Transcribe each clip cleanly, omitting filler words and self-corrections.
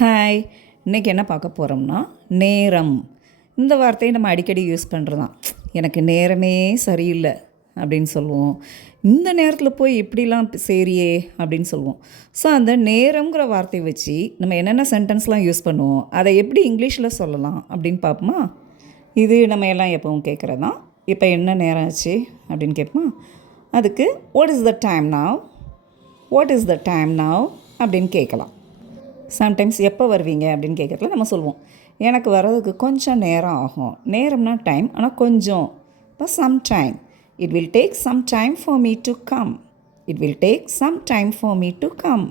Hi, இன்றைக்கி என்ன பார்க்க போகிறோம்னா நேரம். இந்த வார்த்தையை நம்ம அடிக்கடி யூஸ் பண்ணுறதான். எனக்கு நேரமே சரியில்லை அப்படின்னு சொல்லுவோம். இந்த நேரத்தில் போய் இப்படிலாம் சரியே அப்படின்னு சொல்லுவோம். ஸோ அந்த நேரங்கிற வார்த்தையை வச்சு நம்ம என்னென்ன சென்டென்ஸ்லாம் யூஸ் பண்ணுவோம், அதை எப்படி இங்கிலீஷில் சொல்லலாம் அப்படின்னு பார்ப்போமா? இது நம்ம எல்லாம் எப்பவும் கேட்குறது தான். இப்போ என்ன நேரம் ஆச்சு அப்படின்னு கேட்போமா? அதுக்கு what is the time now, what is the time now அப்படின்னு கேட்கலாம். சம்டைம்ஸ் எப்போ வருவீங்க அப்படின்னு கேட்குறதுல நம்ம சொல்லுவோம், எனக்கு வர்றதுக்கு கொஞ்சம் நேரம் ஆகும். நேரம்னா டைம், ஆனால் கொஞ்சம். இப்போ some time, it will take some time for me to come, it will take some time for me to come.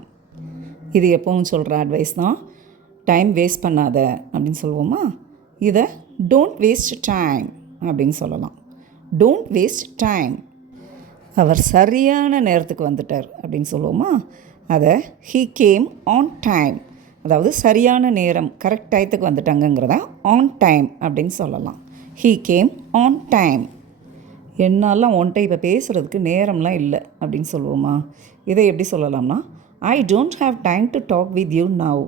இது எப்பவும் சொல்கிற அட்வைஸ் தான். டைம் வேஸ்ட் பண்ணாத அப்படின்னு சொல்லுவோமா? இதை டோன்ட் வேஸ்ட் டைம் அப்படின்னு சொல்லலாம். Don't waste time. அவர் சரியான நேரத்துக்கு வந்துட்டார் அப்படின்னு சொல்லுவோமா? அதை ஹீ கேம் ஆன் டைம். அதாவது சரியான நேரம், கரெக்ட் டயத்துக்கு வந்துட்டாங்கங்கிறத ஆன் டைம் அப்படின்னு சொல்லலாம். He came on time. என்னாலாம் ஒன்ட்டை இப்போ பேசுகிறதுக்கு நேரம்லாம் இல்லை அப்படின்னு சொல்லுவோமா? இதை எப்படி சொல்லலாம்னா, I don't have time to talk with you now,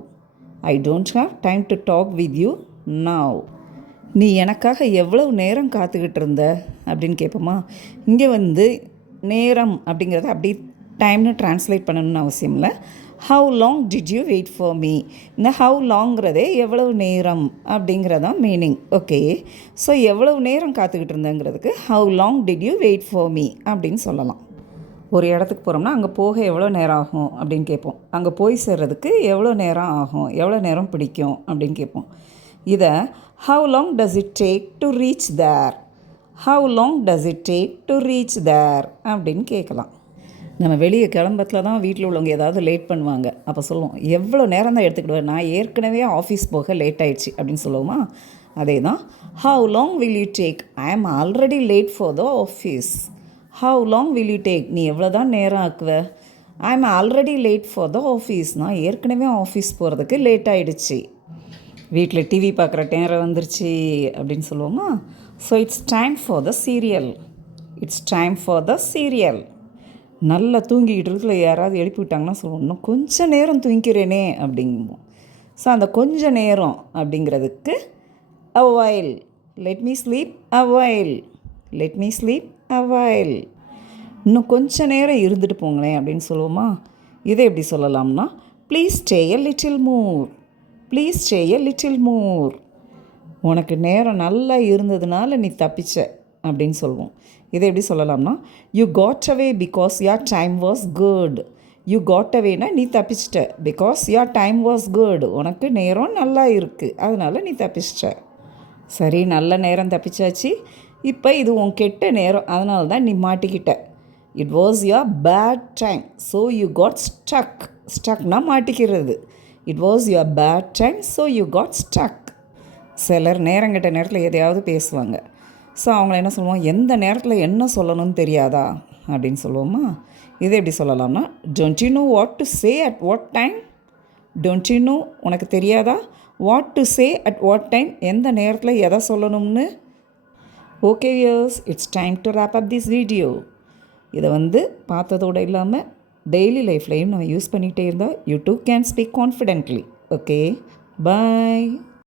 I don't have time to talk with you now. நீ எனக்காக எவ்வளவு நேரம் காத்துக்கிட்டு இருந்த அப்படின்னு கேட்போமா? இங்கே நேரம் அப்படிங்கிறத அப்படி டைம்னு ட்ரான்ஸ்லேட் பண்ணணும்னு அவசியம் இல்லை. How long did you wait for me. இந்த ஹவு லாங்கிறதே எவ்வளவு நேரம் அப்படிங்கிறதான் மீனிங். ஓகே, ஸோ எவ்வளவு நேரம் காத்துக்கிட்டு இருந்தேங்கிறதுக்கு how long did you wait for me அப்படின்னு சொல்லலாம். ஒரு இடத்துக்கு போகிறோம்னா அங்கே போக எவ்வளோ நேரம் ஆகும் அப்படின்னு கேட்போம். அங்கே போய் சேர்றதுக்கு எவ்வளோ நேரம் ஆகும், எவ்வளோ நேரம் பிடிக்கும் அப்படின்னு கேட்போம். இதை how long does it take to reach there, how long does it take to reach there அப்படின்னு கேட்கலாம். நம்ம வெளியே கிளம்பத்தில் தான் வீட்டில் உள்ளவங்க ஏதாவது லேட் பண்ணுவாங்க. அப்போ சொல்லுவோம், எவ்வளோ நேரம் தான் எடுத்துக்கிடுவேன், நான் ஏற்கனவே ஆஃபீஸ் போக லேட் ஆகிடுச்சு அப்படின்னு சொல்லுவோமா? அதே தான் how long will you take, I am already late for the office. How long will you take, நீ எவ்வளோ தான் நேரம் ஆக்குவ. I am already late for the office, நான் ஏற்கனவே ஆஃபீஸ் போகிறதுக்கு லேட் ஆகிடுச்சு. வீட்டில் டிவி பார்க்குற நேரம் வந்துருச்சு அப்படின்னு சொல்லுவோமா? So it's time for the serial, it's time for the serial. நல்லா தூங்கிக்கிட்டு இருக்கிறதுல யாராவது எழுப்பி விட்டாங்கன்னா சொல்லுவோம், இன்னும் கொஞ்சம் நேரம் தூங்கிக்கிறேனே அப்படிங்குவோம். ஸோ அந்த கொஞ்சம் நேரம் அப்படிங்கிறதுக்கு a while, let me sleep a while, let me sleep a while. இன்னும் கொஞ்சம் நேரம் இருந்துட்டு போங்களேன் அப்படின்னு சொல்லுவோமா? இதை எப்படி சொல்லலாம்னா, please stay a little more, please stay a little more. உனக்கு நேரம் நல்லா இருந்ததுனால நீ தப்பிச்ச அப்படின்னு சொல்லுவோம். இதை எப்படி சொல்லலாம்னா, you got away because your time was good. You got அவேனா நீ தப்பிச்சிட்ட, because your time was good, உனக்கு நேரம் நல்லா இருக்குது அதனால் நீ தப்பிச்சிட்ட. சரி, நல்ல நேரம் தப்பிச்சாச்சு. இப்போ இது உன் கெட்ட நேரம், அதனால தான் நீ மாட்டிக்கிட்ட. It was your bad time, so you got stuck. ஸ்டக்னா மாட்டிக்கிறது. It was your bad time, so you got stuck. சிலர் நேரங்கெட்ட நேரத்தில் எதையாவது பேசுவாங்க. ஸோ அவங்கள என்ன சொல்லுவோம், எந்த நேரத்தில் என்ன சொல்லணும்னு தெரியாதா அப்படின்னு சொல்லுவோமா? இதை எப்படி சொல்லலாம்னா, don't you know what to say at what time. Don't you know, உனக்கு தெரியாதா, what to say at what time, எந்த நேரத்தில் எதை சொல்லணும்னு. Okay viewers, it's time to wrap up this video. இதை பார்த்ததோடு இல்லாமல் டெய்லி லைஃப்லையும் நம்ம யூஸ் பண்ணிகிட்டே இருந்தால் you too can speak confidently. Okay, bye.